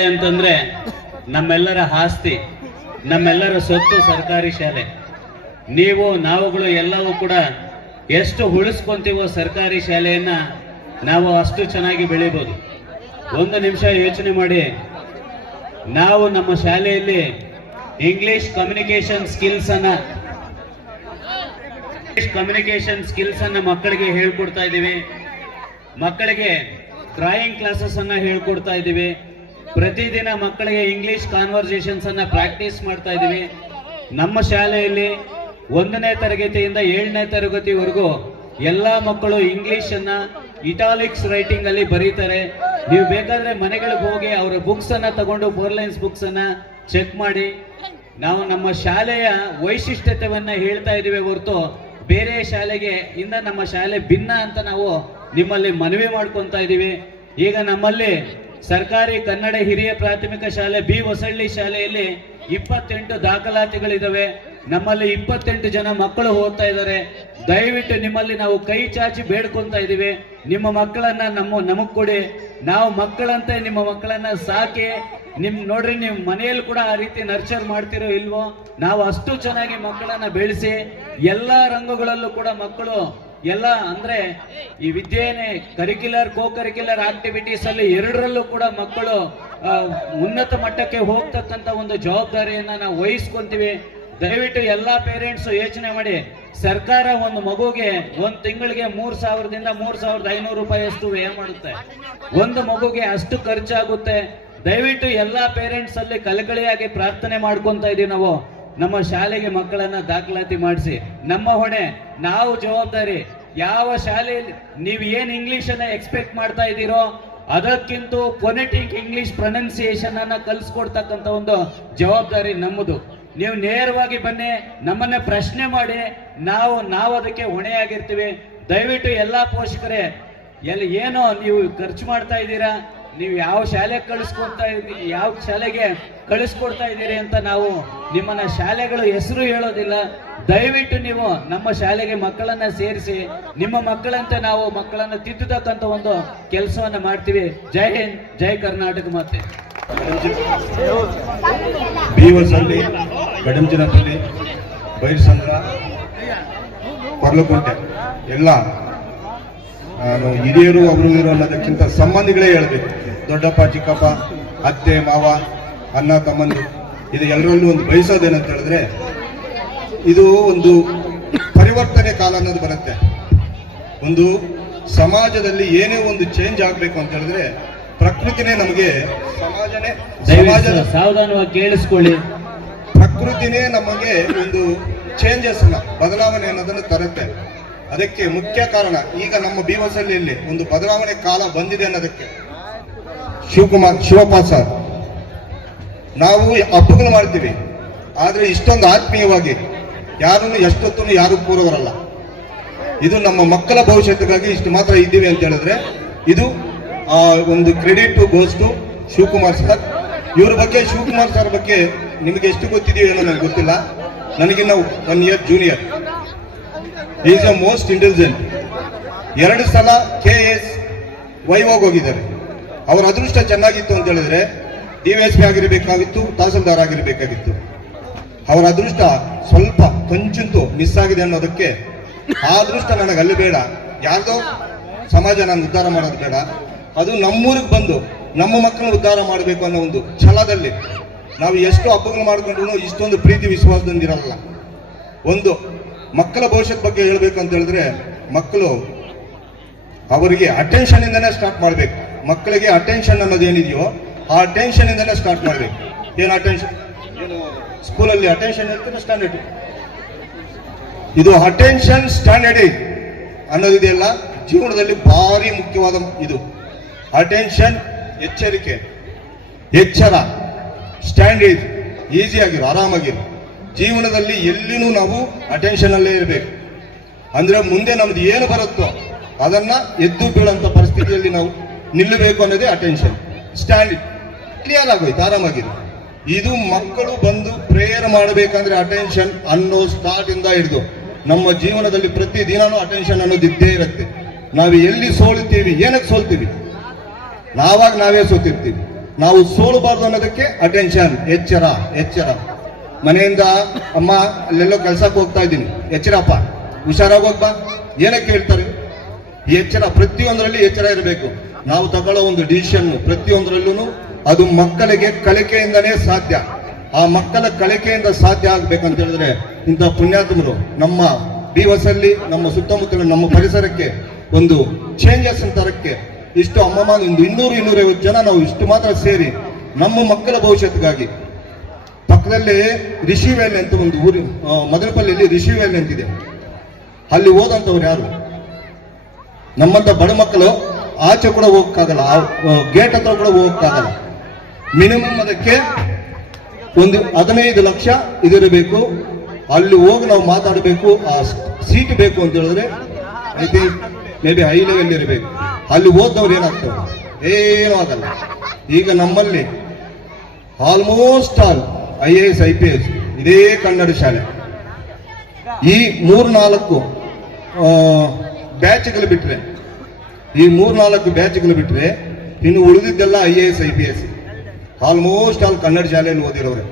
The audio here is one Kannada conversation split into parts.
ಅಂತಂದ್ರೆ ನಮ್ಮೆಲ್ಲರ ಆಸ್ತಿ, ನಮ್ಮೆಲ್ಲರ ಸೊತ್ತು ಸರ್ಕಾರಿ ಶಾಲೆ. ನೀವು ನಾವುಗಳು ಎಲ್ಲವೂ ಕೂಡ ಎಷ್ಟು ಉಳಿಸ್ಕೊಂತೀವೋ ಸರ್ಕಾರಿ ಶಾಲೆಯನ್ನ ನಾವು ಅಷ್ಟು ಚೆನ್ನಾಗಿ ಬೆಳಿಬೋದು. ಒಂದು ನಿಮಿಷ ಯೋಚನೆ ಮಾಡಿ, ನಾವು ನಮ್ಮ ಶಾಲೆಯಲ್ಲಿ ಇಂಗ್ಲಿಷ್ ಕಮ್ಯುನಿಕೇಶನ್ ಸ್ಕಿಲ್ಸ್ ಅನ್ನ ಮಕ್ಕಳಿಗೆ ಹೇಳ್ಕೊಡ್ತಾ ಇದ್ದೀವಿ. ಮಕ್ಕಳಿಗೆ ಡ್ರಾಯಿಂಗ್ ಕ್ಲಾಸಸ್ ಅನ್ನ ಹೇಳ್ಕೊಡ್ತಾ ಇದ್ದೀವಿ. ಪ್ರತಿದಿನ ಮಕ್ಕಳಿಗೆ ಇಂಗ್ಲಿಷ್ ಕಾನ್ವರ್ಸೇಷನ್ಸ್ ಅನ್ನ ಪ್ರಾಕ್ಟೀಸ್ ಮಾಡ್ತಾ ಇದ್ದೀವಿ. ನಮ್ಮ ಶಾಲೆಯಲ್ಲಿ 1ನೇ ತರಗತಿಯಿಂದ 7ನೇ ತರಗತಿವರೆಗೂ ಎಲ್ಲಾ ಮಕ್ಕಳು ಇಂಗ್ಲಿಷ್ ಅನ್ನ ಇಟಾಲಿಕ್ಸ್ ರೈಟಿಂಗ್ ಅಲ್ಲಿ ಬರೀತಾರೆ. ನೀವು ಬೇಕಾದ್ರೆ ಮನೆಗಳಿಗೆ ಹೋಗಿ ಅವರ ಬುಕ್ಸ್ ಅನ್ನ ತಗೊಂಡು 4 ಲೈನ್ಸ್ ಬುಕ್ಸ್ ಅನ್ನ ಚೆಕ್ ಮಾಡಿ. ನಾವು ನಮ್ಮ ಶಾಲೆಯ ವೈಶಿಷ್ಟ್ಯವನ್ನ ಹೇಳ್ತಾ ಇದೀವಿ ಹೊರತು ಬೇರೆ ಶಾಲೆಗೆ ಇಂದ ನಮ್ಮ ಶಾಲೆ ಭಿನ್ನ ಅಂತ ನಾವು ನಿಮ್ಮಲ್ಲಿ ಮನವಿ ಮಾಡ್ಕೊಂತ ಇದೀವಿ. ಈಗ ನಮ್ಮಲ್ಲಿ ಸರ್ಕಾರಿ ಕನ್ನಡ ಹಿರಿಯ ಪ್ರಾಥಮಿಕ ಶಾಲೆ ಬಿ ಹೊಸಳ್ಳಿ ಶಾಲೆಯಲ್ಲಿ 28 ದಾಖಲಾತಿಗಳಿದಾವೆ. ನಮ್ಮಲ್ಲಿ 28 ಜನ ಮಕ್ಕಳು ಓದ್ತಾ ಇದ್ದಾರೆ. ದಯವಿಟ್ಟು ನಿಮ್ಮಲ್ಲಿ ನಾವು ಕೈ ಚಾಚಿ ಬೇಡ್ಕೊಂತ ಇದೀವಿ, ನಿಮ್ಮ ಮಕ್ಕಳನ್ನ ನಮಗ್ ಕೊಡಿ. ನಾವು ಮಕ್ಕಳಂತೆ ನಿಮ್ಮ ಮಕ್ಕಳನ್ನ ಸಾಕಿ ನೋಡ್ರಿ, ನೀವು ಮನೆಯಲ್ಲಿ ಕೂಡ ಆ ರೀತಿ ನರ್ಚರ್ ಮಾಡ್ತಿರೋ ಇಲ್ವೋ, ನಾವು ಅಷ್ಟು ಚೆನ್ನಾಗಿ ಮಕ್ಕಳನ್ನ ಬೆಳೆಸಿ ಎಲ್ಲಾ ರಂಗಗಳಲ್ಲೂ ಕೂಡ ಮಕ್ಕಳು ಎಲ್ಲ ಅಂದ್ರೆ ಈ ವಿದ್ಯೆನೇ ಕರಿಕ್ಯುಲರ್ ಕೋ ಕರಿಕ್ಯುಲರ್ ಆಕ್ಟಿವಿಟೀಸ್ ಅಲ್ಲಿ ಎರಡರಲ್ಲೂ ಕೂಡ ಮಕ್ಕಳು ಉನ್ನತ ಮಟ್ಟಕ್ಕೆ ಹೋಗ್ತಕ್ಕಂತ ಒಂದು ಜವಾಬ್ದಾರಿಯನ್ನ ನಾವು ವಹಿಸ್ಕೊಂತೀವಿ. ದಯವಿಟ್ಟು ಎಲ್ಲಾ ಪೇರೆಂಟ್ಸ್ ಯೋಚನೆ ಮಾಡಿ, ಸರ್ಕಾರ ಒಂದು ಮಗುಗೆ 1 ತಿಂಗಳಿಗೆ 3,000ದಿಂದ 3,500 ರೂಪಾಯಿ ಅಷ್ಟು ವ್ಯಯ ಮಾಡುತ್ತೆ. ಒಂದು ಮಗುಗೆ ಅಷ್ಟು ಖರ್ಚಾಗುತ್ತೆ. ದಯವಿಟ್ಟು ಎಲ್ಲಾ ಪೇರೆಂಟ್ಸ್ ಅಲ್ಲಿ ಕಳಕಳಿಯಾಗಿ ಪ್ರಾರ್ಥನೆ ಮಾಡ್ಕೊಂತ ಇದೀವಿ. ನಾವು ನಮ್ಮ ಶಾಲೆಗೆ ಮಕ್ಕಳನ್ನ ದಾಖಲಾತಿ ಮಾಡಿಸಿ, ನಮ್ಮ ಹೊಣೆ, ನಾವು ಜವಾಬ್ದಾರಿ. ಯಾವ ಶಾಲೆಯಲ್ಲಿ ನೀವು ಏನ್ ಇಂಗ್ಲಿಷ್ ಅನ್ನ ಎಕ್ಸ್ಪೆಕ್ಟ್ ಮಾಡ್ತಾ ಇದ್ದೀರೋ ಅದಕ್ಕಿಂತ ಫೊನೆಟಿಕ್ ಇಂಗ್ಲಿಷ್ ಪ್ರೊನೌನ್ಸಿಯೇಷನ್ ಅನ್ನ ಕಲಿಸ್ಕೊಡ್ತಕ್ಕಂಥ ಒಂದು ಜವಾಬ್ದಾರಿ ನಮ್ಮದು. ನೀವು ನೇರವಾಗಿ ಬನ್ನಿ, ನಮ್ಮನ್ನ ಪ್ರಶ್ನೆ ಮಾಡಿ, ನಾವು ಅದಕ್ಕೆ ಹೊಣೆಯಾಗಿರ್ತೀವಿ. ದಯವಿಟ್ಟು ಎಲ್ಲಾ ಪೋಷಕರೇ ಏನೋ ನೀವು ಖರ್ಚು ಮಾಡ್ತಾ ಇದ್ದೀರಾ, ನೀವು ಯಾವ ಶಾಲೆಗೆ ಯಾವ ಶಾಲೆಗೆ ಕಳಿಸ್ಕೊಡ್ತಾ ಇದ್ದೀರಿ ಅಂತ ನಾವು ನಿಮ್ಮನ್ನ ಶಾಲೆಗಳು ಹೆಸರು ಹೇಳೋದಿಲ್ಲ. ದಯವಿಟ್ಟು ನೀವು ನಮ್ಮ ಶಾಲೆಗೆ ಮಕ್ಕಳನ್ನ ಸೇರಿಸಿ, ನಿಮ್ಮ ಮಕ್ಕಳಂತೆ ನಾವು ಮಕ್ಕಳನ್ನ ತಿದ್ದತಕ್ಕಂತ ಒಂದು ಕೆಲಸವನ್ನ ಮಾಡ್ತೀವಿ. ಜೈ ಹಿಂದ್, ಜೈ ಕರ್ನಾಟಕ ಮಾತೆ. ಬೀವಸಳ್ಳಿ, ಗಡಂಜಿನಪಲ್ಲಿ, ಬೈರಸಂದ್ರ, ಕೊರ್ಲಕುಂಟೆ ಎಲ್ಲ ಹಿರಿಯರು ಅವರು ಇರೋ ಅನ್ನೋದಕ್ಕಿಂತ ಸಂಬಂಧಿಗಳೇ ಹೇಳ್ಬೇಕು. ದೊಡ್ಡಪ್ಪ, ಚಿಕ್ಕಪ್ಪ, ಅತ್ತೆ, ಮಾವ, ಅಣ್ಣ, ತಮ್ಮಂದು, ಇದು ಎಲ್ಲರಲ್ಲೂ ಒಂದು ಬಯಸೋದೇನಂತ ಹೇಳಿದ್ರೆ, ಇದು ಒಂದು ಪರಿವರ್ತನೆ ಕಾಲ ಅನ್ನೋದು ಬರುತ್ತೆ. ಒಂದು ಸಮಾಜದಲ್ಲಿ ಏನೇ ಒಂದು ಚೇಂಜ್ ಆಗ್ಬೇಕು ಅಂತ ಹೇಳಿದ್ರೆ ಪ್ರಕೃತಿನೇ ನಮಗೆ ಸಮಾಜದ ಸಾವಧಾನವಾಗಿ ಕೇಳಿಸ್ಕೊಳ್ಳಿ. ಪ್ರಕೃತಿನೇ ನಮಗೆ ಒಂದು ಚೇಂಜಸ್ ಅನ್ನ ಬದಲಾವಣೆ ಅನ್ನೋದನ್ನು ತರುತ್ತೆ. ಅದಕ್ಕೆ ಮುಖ್ಯ ಕಾರಣ ಈಗ ನಮ್ಮ ಬೀವಸಳ್ಳಿಯಲ್ಲಿ ಒಂದು ಬದಲಾವಣೆ ಕಾಲ ಬಂದಿದೆ ಅನ್ನೋದಕ್ಕೆ ಶಿವಪ್ಪ ಸರ್, ನಾವು ಹಬ್ಬಗಳು ಮಾಡ್ತೀವಿ, ಆದ್ರೆ ಇಷ್ಟೊಂದು ಆತ್ಮೀಯವಾಗಿ ಯಾರನ್ನು ಎಷ್ಟೊತ್ತು ಯಾರು ಕೂರೋರಲ್ಲ. ಇದು ನಮ್ಮ ಮಕ್ಕಳ ಭವಿಷ್ಯಕ್ಕಾಗಿ ಇಷ್ಟು ಮಾತ್ರ ಇದ್ದೀವಿ ಅಂತ ಹೇಳಿದ್ರೆ ಇದು ಒಂದು credit goes to Shivakumar sir. ಇವ್ರ ಬಗ್ಗೆ, ಶಿವಕುಮಾರ್ ಸರ್ ಬಗ್ಗೆ ನಿಮಗೆ ಎಷ್ಟು ಗೊತ್ತಿದೆಯೋ ಏನೋ ನನಗೆ ಗೊತ್ತಿಲ್ಲ. ನನಗಿನ್ನ 1 year junior. Is A most intelligent. 2 ಸಲ KS ವೈವಾಗ್ ಹೋಗಿದ್ದಾರೆ. ಅವರ ಅದೃಷ್ಟ ಚೆನ್ನಾಗಿತ್ತು ಅಂತ ಹೇಳಿದ್ರೆ DVSP ಆಗಿರಬೇಕಾಗಿತ್ತು, ತಹಸೀಲ್ದಾರ್ ಆಗಿರಬೇಕಾಗಿತ್ತು. ಅವರ ಅದೃಷ್ಟ ಸ್ವಲ್ಪ ಕೊಂಚಂತೂ ಮಿಸ್ ಆಗಿದೆ ಅನ್ನೋದಕ್ಕೆ ಆ ಅದೃಷ್ಟ ನನಗೆ ಅಲ್ಲಿ ಬೇಡ, ಯಾರ್ದೋ ಸಮಾಜ ನಾನು ಉದ್ಧಾರ ಮಾಡೋದು ಬೇಡ, ಅದು ನಮ್ಮೂರಿಗೆ ಬಂದು ನಮ್ಮ ಮಕ್ಕಳನ್ನ ಉದ್ಧಾರ ಮಾಡಬೇಕು ಅನ್ನೋ ಒಂದು ಛಲದಲ್ಲಿ ನಾವು ಎಷ್ಟು ಹಬ್ಬಗಳು ಮಾಡ್ಕೊಂಡ್ರು ಇಷ್ಟೊಂದು ಪ್ರೀತಿ ವಿಶ್ವಾಸದಿಂದಿರಲ್ಲ. ಒಂದು ಮಕ್ಕಳ ಭವಿಷ್ಯದ ಬಗ್ಗೆ ಹೇಳ್ಬೇಕು ಅಂತ ಹೇಳಿದ್ರೆ, ಮಕ್ಕಳು ಅವರಿಗೆ ಅಟೆನ್ಷನ್ ಇಂದನೇ ಸ್ಟಾರ್ಟ್ ಮಾಡ್ಬೇಕು. ಮಕ್ಕಳಿಗೆ ಅಟೆನ್ಷನ್ ಅನ್ನೋದು ಏನಿದೆಯೋ ಆ ಅಟೆನ್ಷನ್ ಇಂದನೇ ಸ್ಟಾರ್ಟ್ ಮಾಡ್ಬೇಕು. ಏನು ಅಟೆನ್ಷನ್, ಏನು ಸ್ಕೂಲಲ್ಲಿ ಅಟೆನ್ಷನ್ ಇರ್ತದೆ, ಸ್ಟ್ಯಾಂಡರ್ಡ್. ಇದು ಅಟೆನ್ಷನ್ ಸ್ಟ್ಯಾಂಡರ್ಡ್ ಅನ್ನೋದಿದೆಯಲ್ಲ ಜೀವನದಲ್ಲಿ ಭಾರಿ ಮುಖ್ಯವಾದ ಇದು. ಅಟೆನ್ಷನ್, ಎಚ್ಚರಿಕೆ, ಎಚ್ಚರ, ಸ್ಟ್ಯಾಂಡರ್ಡ್, ಈಸಿಯಾಗಿರು, ಆರಾಮಾಗಿರು. ಜೀವನದಲ್ಲಿ ಎಲ್ಲಿನೂ ನಾವು ಅಟೆನ್ಷನ್ ಅಲ್ಲೇ ಇರಬೇಕು. ಅಂದ್ರೆ ಮುಂದೆ ನಮ್ದು ಏನು ಬರುತ್ತೋ ಅದನ್ನ ಎದ್ದು ಬೀಳಂತ ಪರಿಸ್ಥಿತಿಯಲ್ಲಿ ನಾವು ನಿಲ್ಲಬೇಕು ಅನ್ನೋದೇ ಅಟೆನ್ಷನ್. ಸ್ಟ್ಯಾಂಡರ್ಡ್ ಕ್ಲಿಯರ್ ಆಗೋಯ್ತು, ಆರಾಮಾಗಿರು. ಇದು ಮಕ್ಕಳು ಬಂದು ಪ್ರೇಯರ್ ಮಾಡಬೇಕಂದ್ರೆ ಅಟೆನ್ಷನ್ ಅನ್ನೋ ಸ್ಟಾರ್ಟ್ ಇಂದ ಹಿಡಿದು ನಮ್ಮ ಜೀವನದಲ್ಲಿ ಪ್ರತಿ ದಿನಾನೂ ಅಟೆನ್ಷನ್ ಅನ್ನೋದು ಇದ್ದೇ ಇರುತ್ತೆ. ನಾವು ಎಲ್ಲಿ ಸೋಲ್ತೀವಿ, ಏನಕ್ಕೆ ಸೋಲ್ತೀವಿ, ನಾವಾಗ ನಾವೇ ಸೋತಿರ್ತೀವಿ. ನಾವು ಸೋಲಬಾರ್ದು ಅನ್ನೋದಕ್ಕೆ ಅಟೆನ್ಷನ್, ಎಚ್ಚರ ಎಚ್ಚರ. ಮನೆಯಿಂದ ಅಮ್ಮ ಅಲ್ಲೆಲ್ಲೋ ಕೆಲ್ಸಕ್ಕೆ ಹೋಗ್ತಾ ಇದ್ದೀನಿ, ಎಚ್ಚರಪ್ಪ ಹುಷಾರಾಗಿ ಹೋಗ್ಬಾ, ಏನಕ್ಕೆ ಹೇಳ್ತಾರೆ? ಈ ಎಚ್ಚರ, ಪ್ರತಿಯೊಂದರಲ್ಲಿ ಎಚ್ಚರ ಇರಬೇಕು. ನಾವು ತಗೊಳ್ಳೋ ಒಂದು ಡಿಸಿಷನ್ ಪ್ರತಿಯೊಂದರಲ್ಲೂ ಅದು ಮಕ್ಕಳಿಗೆ ಕಲಿಕೆಯಿಂದನೇ ಸಾಧ್ಯ. ಆ ಮಕ್ಕಳ ಕಲಿಕೆಯಿಂದ ಸಾಧ್ಯ ಆಗ್ಬೇಕಂತ ಹೇಳಿದ್ರೆ ಇಂಥ ಪುಣ್ಯಾತ್ಮರು ನಮ್ಮ ಬೀವಸಲ್ಲಿ, ನಮ್ಮ ಸುತ್ತಮುತ್ತಲ ನಮ್ಮ ಪರಿಸರಕ್ಕೆ ಒಂದು ಚೇಂಜಸ್ ತರಕ್ಕೆ ಇಷ್ಟು ಅಮ್ಮಮ್ಮ ಒಂದು 200-250 ಜನ ನಾವು ಇಷ್ಟು ಮಾತ್ರ ಸೇರಿ ನಮ್ಮ ಮಕ್ಕಳ ಭವಿಷ್ಯತ್ತಿಗಾಗಿ ಪಕ್ಕದಲ್ಲಿ ರಿಷಿ ವ್ಯಾಲಿ ಅಂತ ಒಂದು ಊರು, ಮದನಪಲ್ಲಿಯಲ್ಲಿ ರಿಷಿ ವ್ಯಾಲಿ ಅಂತಿದೆ. ಅಲ್ಲಿ ಓದಂತವ್ರು ಯಾರು? ನಮ್ಮಂತ ಬಡ ಮಕ್ಕಳು ಆಚೆ ಕೂಡ ಹೋಗಕ್ಕಾಗಲ್ಲ, ಗೇಟ್ ಹತ್ರ ಕೂಡ ಹೋಗಕ್ಕಾಗಲ್ಲ. ಮಿನಿಮಮ್ ಅದಕ್ಕೆ ಒಂದು 15 ಲಕ್ಷ ಇದಿರಬೇಕು. ಅಲ್ಲಿ ಹೋಗಿ ನಾವು ಮಾತಾಡಬೇಕು, ಆ ಸೀಟ್ ಬೇಕು ಅಂತ ಹೇಳಿದ್ರೆ I think may be high level ಇರಬೇಕು. ಅಲ್ಲಿ ಓದ್ದವ್ರು ಏನಾಗ್ತವೆ? ಏನೂ ಆಗಲ್ಲ. ಈಗ ನಮ್ಮಲ್ಲಿ ಆಲ್ಮೋಸ್ಟ್ ಆಲ್ IAS IPS ಇದೇ ಕನ್ನಡ ಶಾಲೆ. ಈ 3-4 ಬ್ಯಾಚ್ಗಳು ಬಿಟ್ರೆ, ಈ 3-4 ಬ್ಯಾಚ್ಗಳು ಬಿಟ್ರೆ ಇನ್ನು ಉಳಿದಿದ್ದೆಲ್ಲ IAS IPS almost all Kannada ಶಾಲೆಯಲ್ಲಿ ಓದಿರೋರೆ,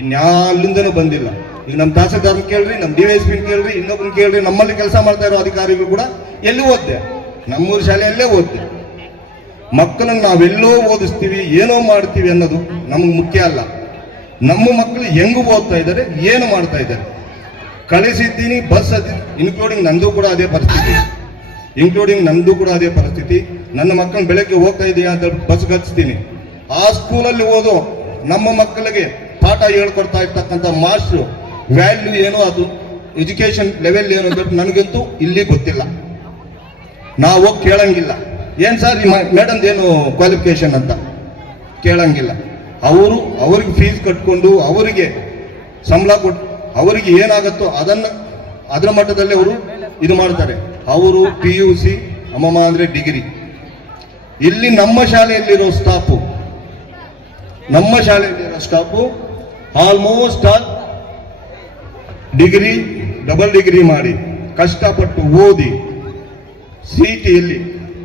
ಇನ್ಯಾಲಿಂದನೂ ಬಂದಿಲ್ಲ. ಈಗ ನಮ್ಮ ತಹಸೀಲ್ದಾರ್ನ ಕೇಳ್ರಿ, ನಮ್ಮ DYSP ಕೇಳ್ರಿ, ಇನ್ನೊಬ್ರನ್ನ ಕೇಳ್ರಿ, ನಮ್ಮಲ್ಲಿ ಕೆಲಸ ಮಾಡ್ತಾ ಇರೋ ಅಧಿಕಾರಿಗಳು ಕೂಡ ಎಲ್ಲಿ ಓದ್ದೆ? ನಮ್ಮೂರು ಶಾಲೆಯಲ್ಲೇ ಓದ್ದೆ. ಮಕ್ಕಳನ್ನು ನಾವೆಲ್ಲೋ ಓದಿಸ್ತೀವಿ, ಏನೋ ಮಾಡ್ತೀವಿ ಅನ್ನೋದು ನಮ್ಗೆ ಮುಖ್ಯ ಅಲ್ಲ. ನಮ್ಮ ಮಕ್ಕಳು ಹೆಂಗು ಓದ್ತಾ ಇದ್ದಾರೆ, ಏನು ಮಾಡ್ತಾ ಇದ್ದಾರೆ. ಕಳಿಸಿದ್ದೀನಿ ಬಸ್, ಇನ್ಕ್ಲೂಡಿಂಗ್ ನಂದು ಕೂಡ ಅದೇ ಪರಿಸ್ಥಿತಿ. ನನ್ನ ಮಕ್ಕಳು ಬೆಳಗ್ಗೆ ಹೋಗ್ತಾ ಇದೆಯಾ ಅಂತ ಬಸ್ ಹಚ್ತೀನಿ. ಆ ಸ್ಕೂಲಲ್ಲಿ ಓದೋ ನಮ್ಮ ಮಕ್ಕಳಿಗೆ ಪಾಠ ಹೇಳ್ಕೊಡ್ತಾ ಇರ್ತಕ್ಕಂಥ ಮಾಸ್ಟ್ರು ವ್ಯಾಲ್ಯೂ ಏನೋ, ಅದು ಎಜುಕೇಶನ್ ಲೆವೆಲ್ ಏನು ಅಂತ ನನಗಂತೂ ಇಲ್ಲಿ ಗೊತ್ತಿಲ್ಲ. ನಾವು ಹೋಗಿ ಕೇಳಂಗಿಲ್ಲ, ಏನ್ ಸರ್ ಈ ಮೇಡಮ್ದು ಏನು ಕ್ವಾಲಿಫಿಕೇಶನ್ ಅಂತ ಕೇಳಂಗಿಲ್ಲ. ಅವ್ರಿಗೆ ಫೀಸ್ ಕಟ್ಕೊಂಡು ಅವರಿಗೆ ಸಂಬಳ ಕೊಟ್ಟು ಅವರಿಗೆ ಏನಾಗುತ್ತೋ ಅದರ ಮಟ್ಟದಲ್ಲಿ ಅವರು ಇದು ಮಾಡ್ತಾರೆ. ಅವರು PUC ಅಮ್ಮಮ್ಮ ಅಂದ್ರೆ ಡಿಗ್ರಿ. ಇಲ್ಲಿ ನಮ್ಮ ಶಾಲೆಯಲ್ಲಿರೋ staff almost all degree, double degree ಮಾಡಿ ಕಷ್ಟಪಟ್ಟು ಓದಿ ಸಿಟಿಯಲ್ಲಿ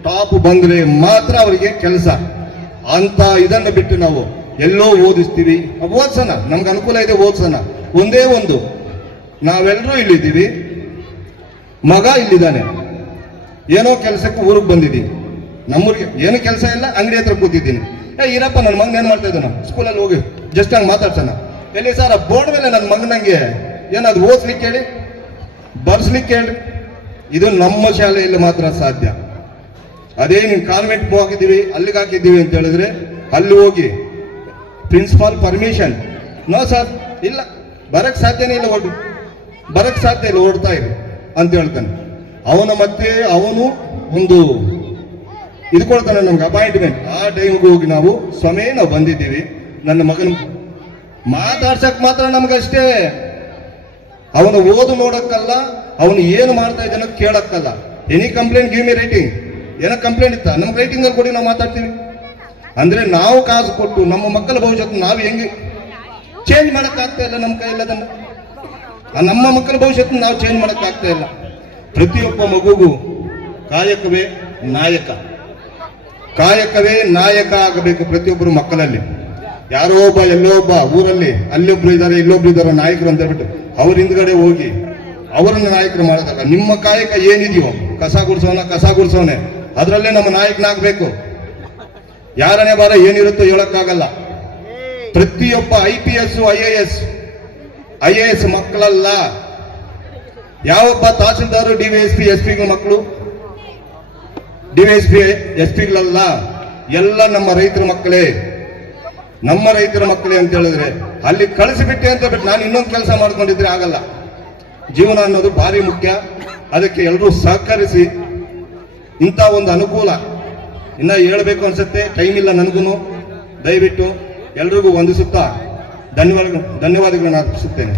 ಟಾಪ್ ಬಂದ್ರೆ ಮಾತ್ರ ಅವರಿಗೆ ಕೆಲಸ ಅಂತ. ಇದನ್ನು ಬಿಟ್ಟು ನಾವು ಎಲ್ಲೋ ಓದಿಸ್ತೀವಿ, ಓದ್ಸೋಣ, ನಮ್ಗೆ ಅನುಕೂಲ ಇದೆ ಓದ್ಸೋಣ. ಒಂದೇ ಒಂದು, ನಾವೆಲ್ಲರೂ ಇಲ್ಲಿದ್ದೀವಿ, ಮಗ ಇಲ್ಲಿದ್ದಾನೆ, ಏನೋ ಕೆಲಸಕ್ಕೆ ಊರಿಗೆ ಬಂದಿದ್ದೀನಿ, ನಮ್ಮೂರಿಗೆ ಏನು ಕೆಲಸ ಇಲ್ಲ, ಅಂಗಡಿ ಹತ್ರ ಕೂತಿದ್ದೀನಿ. ಇರಪ್ಪ ನನ್ನ ಮಗನ ಏನ್ ಮಾಡ್ತಾ ಇದ್ದಾನ, ಸ್ಕೂಲಲ್ಲಿ ಹೋಗಿ ಜಸ್ಟ್ ಹಂಗೆ ಮಾತಾಡ್ಸೋಣ. ಎಲ್ಲಿ ಸರ್ ಬೋರ್ಡ್ ಮೇಲೆ ನನ್ನ ಮಗನಂಗೆ ಏನಾದ್ರು ಓದ್ಸ್ಲಿಕ್ಕೆ ಹೇಳಿ, ಬರ್ಸ್ಲಿಕ್ಕೆ ಹೇಳಿ. ಇದು ನಮ್ಮ ಶಾಲೆಯಲ್ಲಿ ಮಾತ್ರ ಸಾಧ್ಯ. ಅದೇ ನೀವು ಕಾನ್ವೆಂಟ್ ಹಾಕಿದ್ದೀವಿ, ಅಲ್ಲಿಗೆ ಹಾಕಿದ್ದೀವಿ ಅಂತ ಹೇಳಿದ್ರೆ ಅಲ್ಲಿ ಹೋಗಿ ಪ್ರಿನ್ಸಿಪಾಲ್ ಪರ್ಮಿಷನ್, ನೋ ಸರ್ ಇಲ್ಲ, ಬರಕ್ ಸಾಧ್ಯನೇ ಇಲ್ಲ, ಬರಕ್ ಸಾಧ್ಯ ಇಲ್ಲ, ಓಡ್ತಾ ಇದೆ ಅಂತ ಹೇಳ್ತಾನೆ. ಅವನು ಒಂದು ಇದು ಕೊಡ್ತಾನೆ ನಮ್ಗೆ ಅಪಾಯಿಂಟ್ಮೆಂಟ್. ಆ ಟೈಮ್ಗೆ ಹೋಗಿ ನಾವು ಬಂದಿದ್ದೀವಿ, ನನ್ನ ಮಗನ ಮಾತಾಡ್ಸಕ್ ಮಾತ್ರ ನಮ್ಗಷ್ಟೇ. ಅವನು ಓದು ನೋಡಕ್ಕಲ್ಲ, ಅವನು ಏನು ಮಾಡ್ತಾ ಇದ್ದಾನೋ ಕೇಳಕ್ಕಲ್ಲ. Any complaint give me writing. ಏನೋ ಕಂಪ್ಲೇಂಟ್ ಇತ್ತ ನಮ್ಗೆ ರೈಟಿಂಗ್ ಅಲ್ಲಿ ಕೊಡಿ, ನಾವು ಮಾತಾಡ್ತೀವಿ. ಅಂದ್ರೆ ನಾವು ಕಾಸು ಕೊಟ್ಟು ನಮ್ಮ ಮಕ್ಕಳ ಭವಿಷ್ಯತ್ ನಾವು ಹೆಂಗೆ ಚೇಂಜ್ ಮಾಡಕ್ ಆಗ್ತಾ ಇಲ್ಲ, ನಮ್ಮ ಕೈಯಲ್ಲಿ ಅದನ್ನ. ನಮ್ಮ ಮಕ್ಕಳ ಭವಿಷ್ಯತ್ ನಾವು ಚೇಂಜ್ ಮಾಡಕ್ ಆಗ್ತಾ ಇಲ್ಲ. ಪ್ರತಿಯೊಬ್ಬ ಮಗುಗೂ ಕಾಯಕವೇ ನಾಯಕ ಆಗಬೇಕು ಪ್ರತಿಯೊಬ್ಬರು ಮಕ್ಕಳಲ್ಲಿ. ಯಾರೋ ಒಬ್ಬ ಎಲ್ಲೋ ಒಬ್ಬ ಊರಲ್ಲಿ ಅಲ್ಲೊಬ್ರು ಇದ್ದಾರೆ ಇಲ್ಲೊಬ್ರು ಇದ್ದಾರೆ ನಾಯಕರು ಅಂತ ಹೇಳ್ಬಿಟ್ಟು ಅವ್ರ ಹಿಂದ್ಗಡೆ ಹೋಗಿ ಅವರನ್ನು ನಾಯಕರು ಮಾಡೋದಲ್ಲ. ನಿಮ್ಮ ಕಾಯಕ ಏನಿದೆಯೋ, ಕಸ ಗುಡ್ಸೋನೆ ಅದರಲ್ಲೇ ನಮ್ಮ ನಾಯಕನಾಗಬೇಕು. ಯಾರನೇ ಬಾರ ಏನಿರುತ್ತೋ ಹೇಳಕ್ಕಾಗಲ್ಲ. ಪ್ರತಿಯೊಬ್ಬ IPS IAS ಮಕ್ಕಳಲ್ಲ. ಯಾವೊಬ್ಬ ತಹಸೀಲ್ದಾರು DYSP SP ಮಕ್ಕಳು, DYSP SP ಗಳಲ್ಲ, ಎಲ್ಲ ನಮ್ಮ ರೈತರ ಮಕ್ಕಳೇ ಅಂತ ಹೇಳಿದ್ರೆ ಅಲ್ಲಿ ಕಳಿಸಿಬಿಟ್ಟೆ ಅಂತ ಬಿಟ್ಟು ನಾನು ಇನ್ನೊಂದು ಕೆಲಸ ಮಾಡ್ಕೊಂಡಿದ್ರೆ ಆಗಲ್ಲ. ಜೀವನ ಅನ್ನೋದು ಭಾರಿ ಮುಖ್ಯ. ಅದಕ್ಕೆ ಎಲ್ಲರೂ ಸಹಕರಿಸಿ ಇಂಥ ಒಂದು ಅನುಕೂಲ ಇನ್ನ ಹೇಳ್ಬೇಕು ಅನ್ಸುತ್ತೆ, ಟೈಮ್ ಇಲ್ಲ ನನಗೂ. ದಯವಿಟ್ಟು ಎಲ್ರಿಗೂ ವಂದಿಸುತ್ತಾ ಧನ್ಯವಾದಗಳನ್ನ ಅರ್ಪಿಸುತ್ತೇನೆ.